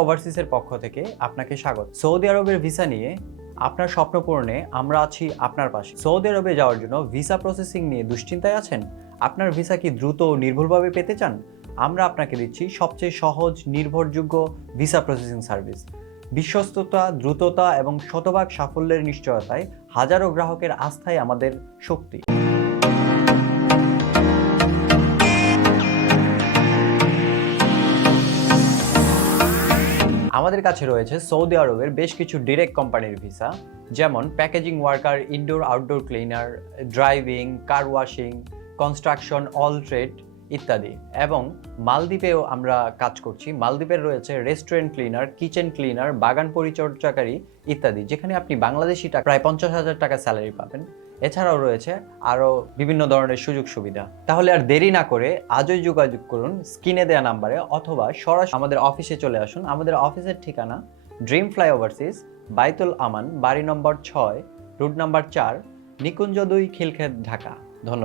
ওভারসিজের পক্ষ থেকে আপনাকে স্বাগত। সৌদি আরবের ভিসা নিয়ে আপনার স্বপ্ন পূরণে আমরা আছি আপনার পাশে। সৌদি আরবে যাওয়ার জন্য ভিসা প্রসেসিং নিয়ে দুশ্চিন্তায় আছেন? আপনার ভিসা কি দ্রুত ও নির্ভুলভাবে পেতে চান? আমরা আপনাকে দিচ্ছি সবচেয়ে সহজ, নির্ভরযোগ্য ভিসা প্রসেসিং সার্ভিস। বিশ্বস্ততা, দ্রুততা এবং শতভাগ সাফল্যের নিশ্চয়তায় হাজারো গ্রাহকের আস্থাই আমাদের শক্তি। আমাদের কাছে রয়েছে সৌদি আরবের বেশ কিছু ডিরেক্ট কোম্পানির ভিসা, যেমন packaging worker, indoor outdoor cleaner, driving, কার ওয়াশিং, কনস্ট্রাকশন, অল ট্রেড ইত্যাদি। এবং মালদ্বীপেও আমরা কাজ করছি। মালদ্বীপের রয়েছে রেস্টুরেন্ট ক্লিনার, কিচেন ক্লিনার, বাগান পরিচর্যাকারী ইত্যাদি, যেখানে আপনি বাংলাদেশি টাকা প্রায় 50,000 টাকা স্যালারি পাবেন। এছাড়াও রয়েছে আরও বিভিন্ন ধরনের সুযোগ সুবিধা। তাহলে আর দেরি না করে আজই যোগাযোগ করুন স্ক্রিনে দেওয়া নাম্বারে, অথবা সরাসরি আমাদের অফিসে চলে আসুন। আমাদের অফিসের ঠিকানা ড্রিম ফ্লাই ওভারসিজ, বাইতুল আমান, বাড়ি নম্বর 6, রুট নাম্বার 4, নিকুঞ্জ 2, খিলক্ষেত, ঢাকা। ধন্যবাদ।